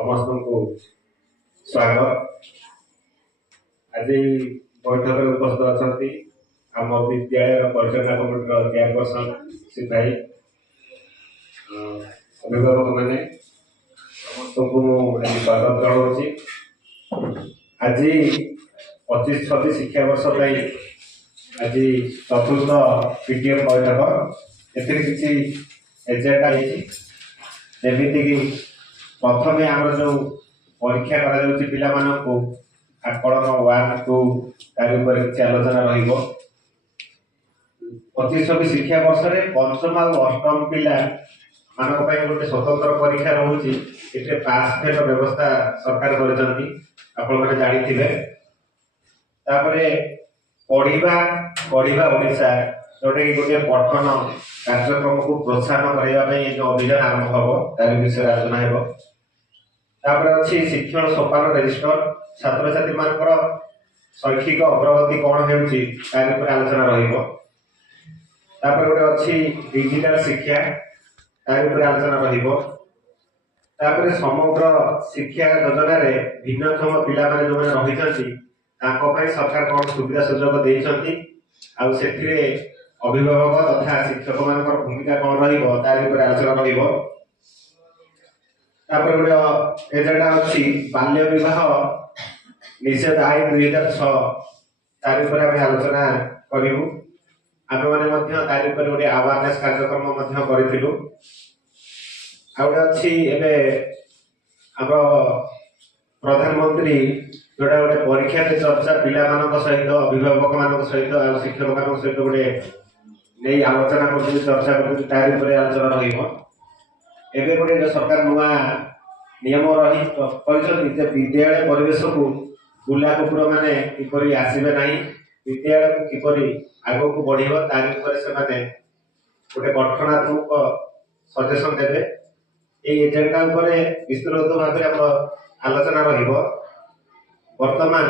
समस्त को स्वागत। आज बैठक में उपस्थित अच्छा आम विद्यालय परिचालना कमिटी चेयरपर्सन श्री भाई अभिभावक मैंने समस्त को स्वागत जनाऊँ। आज 25-26 शिक्षा वर्ष आज चतुर्थ पीटीएम बैठक ए एजेंडा जमीक प्रथम आम जो परीक्षा करा आकलन 1 2 तार किसी आलोचना रही 25-26 शिक्षा वर्ष में पंचम और अष्टम पिला मान गोटे स्वतंत्र परीक्षा रोचे ये पास फेल व्यवस्था सरकार कर जानी पढ़ा पढ़ा ओडिशा जोटा कि गोटे पठन कार्यक्रम को प्रोत्साहन करने जो अभियान आरंभ हम तार विषय आलोचना हो। अच्छी शिक्षण सोपान रेजिस्टर छात्र छात्री मान शैक्षिक अग्रगति कौन हो आलोचना रोटे अच्छी डिजिटल शिक्षा तार आलोचना रही समग्र शिक्षा योजना भिन्नक्षम पिला जो रही सरकार कौन सुविधा सुजोग देती अभिभावक तथा शिक्षक मान भूमिका कौन रचना रोटे एजेंडा अच्छी बाल्य विवाह निषेध आईन 2006 तार आलोचना करूँ। आम मैंने तार गोटे अवेयरनेस कार्यक्रम करूँ। अच्छी आम प्रधानमंत्री जोटा गोटे परीक्षा पे चर्चा पिला सहित अभिभावक मान सहित शिक्षक मान सहित गोटे नहीं आलोचना कर चर्चा कर आलोचना रही गोटे सरकार नुआ नियम रही विद्यालय परिवेश को बुला कुकुर मैंने किपरि आसबे ना विद्यालय को किपरि आग को बढ़ तार गोटे गठनात्मक सजेसन देवे ये एजेंडा विस्तृत भाव आलोचना वर्तमान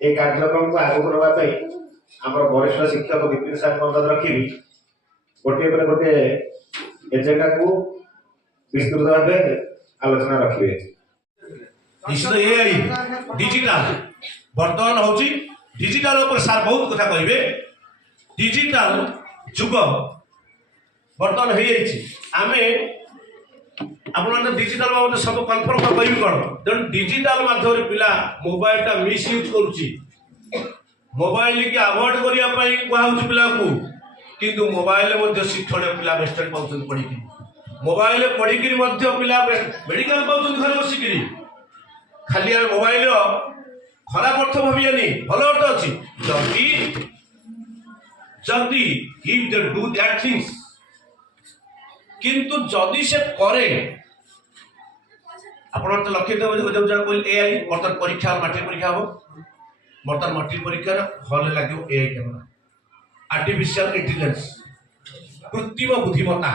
ये कार्यक्रम को आगे नापी आम वरिष्ठ शिक्षक विपिन सार मदद रखी गोटे पर गोटे एजेंडा को विस्तृत भाव आलोचना रखिए। निश्चित ये डिजिटल बर्तमान हूँ डिजिटल सार बहुत कथा कहे डिजिटल जुग बर्तमान हो आप डिजिटल बाबद सब कन्फर्म कह कौन तेणु डिजिटल माध्यम पिला मोबाइल टा मिसयूज कर मोबाइल की अवॉइड करने कहूँ पिला को किंतु मोबाइल शिक्षण पिला बेस्ट पाँच पढ़ी मोबाइल पढ़ी पिला मेडिकल पाँच घर बसिकी खाली मोबाइल खराब अर्थ भावियानी भल अर्थ अच्छी जदि जदि if they do that things किंतु जदि से करे आप लक्ष्य एआई बर्तमान परीक्षा मैट्रिक परीक्षा हम बर्तमान मैट्रिक परीक्षा हल लगे एआई कैमेरा आर्टिफिशियल इंटेलिजेंस कृत्रिम बुद्धिमत्ता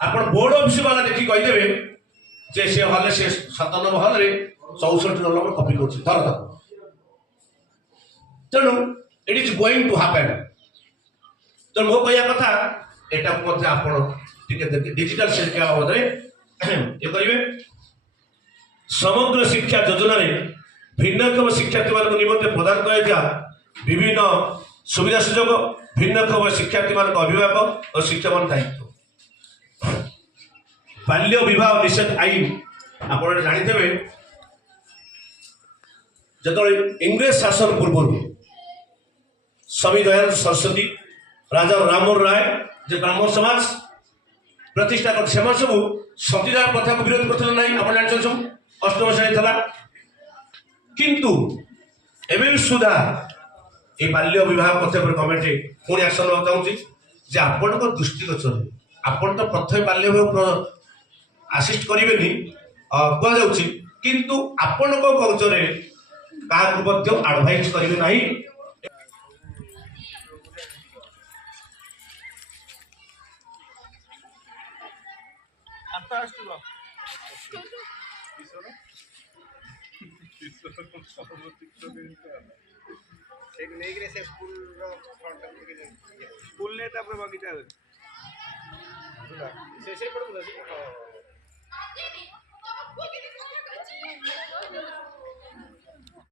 आप बोर्ड ऑफिस वाला देखिए कहीदेवे जे से हल से 97 हल 64 नंबर कॉपी कर तेणु it is going to happen तेणु मो कह कथा यहाँ आप डिजिटल शिक्षा बाबद ये करेंगे समग्र शिक्षा योजना भिन्नक्षम शिक्षार्थी मान निमंत्रण प्रदान कर विभिन्न सुविधा सुजोग भिन्नक्षम शिक्षार्थी मान अभिभावक और शिक्षक मान दायित्व बाल्य विवाह निषेध आईन आप जानी जो इंग्रेज शासन पूर्व स्वामी दयानंद सरस्वती राजा राममोहन राय जो ब्राह्मण समाज प्रतिष्ठा कर सब सतीदाह प्रथा को विरोध करते ना आप जानते सब अष्टम श्रेणी था किंतु एवं सुधा ये बाल्य विवाह प्रथा पर गवर्नमेंट पुणी एक्शन नेवा चाहिए आपण दृष्टिगोचर आपण तो प्रथम बाल्य विवाह आसिस्ट करेंगे कहुच्छी किंतु आपण गोचर क्या आडभाइज करेंगे ना स्कूल ने बगीचा